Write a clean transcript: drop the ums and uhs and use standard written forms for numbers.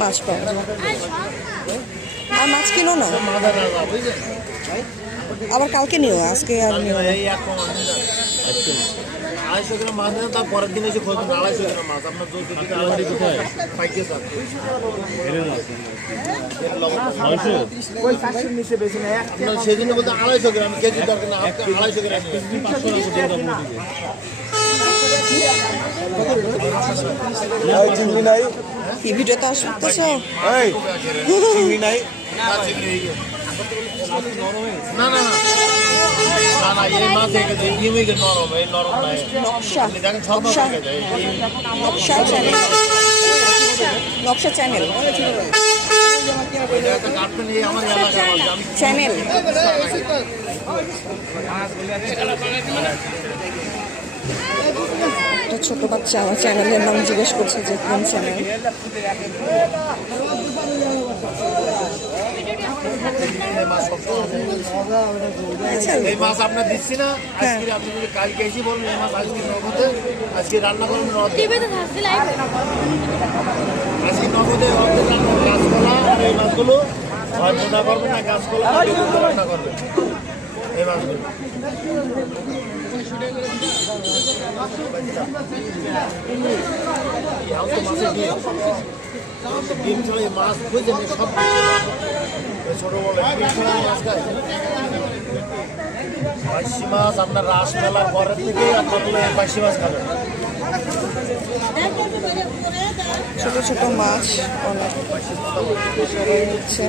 মাছ পাওয়া যায়। আর মাছ কিনো না, আবার কালকে নিও, আজকে আর নিও না। 250 গ্রাম মাছ নেন, তার পরের দিন এসে খোঁজ 250 গ্রাম মাছ আপনার পাইকে আপনার সেদিনে বলতে 250 গ্রাম কেজি দরকার না, 250 গ্রাম চিংড়ি নাই, কি ভিডিওতে আসতেছ? চিংড়ি নাই, না না না না এই মাছ দেখে নরম, এই নরম নাই নকশা, দেখেন সব মাছ নকশা, দেখে যায় নকশা চ্যানেল, নকশা চ্যানেল, কাটবেন এই আমার এলাকা আমি চ্যানেল। একটা ছোট বাচ্চা আমার চ্যানেলের নাম জিজ্ঞেস করছে যে কোন চ্যানেল। এই মাছ আপনার দিচ্ছি না আজকে, আপনি যদি কালকে এসে বলবেন এই মাছ আজকে নগদে, আজকে রান্না করবেন আজকে নগদে গাছপালা আর এই মাছগুলো রান্না করবেন না, গাছপালা রান্না করবেন এই মাছগুলো। ডিম ছাড়া এই মাছ বুঝছেন সব ছোট বলে মাছ খায়। বাইশি মাছ আপনার রাস মেলার পরের থেকে আপনার বাইশি মাছ খাবেন। ছোট ছোট মাছ অনেক হচ্ছে।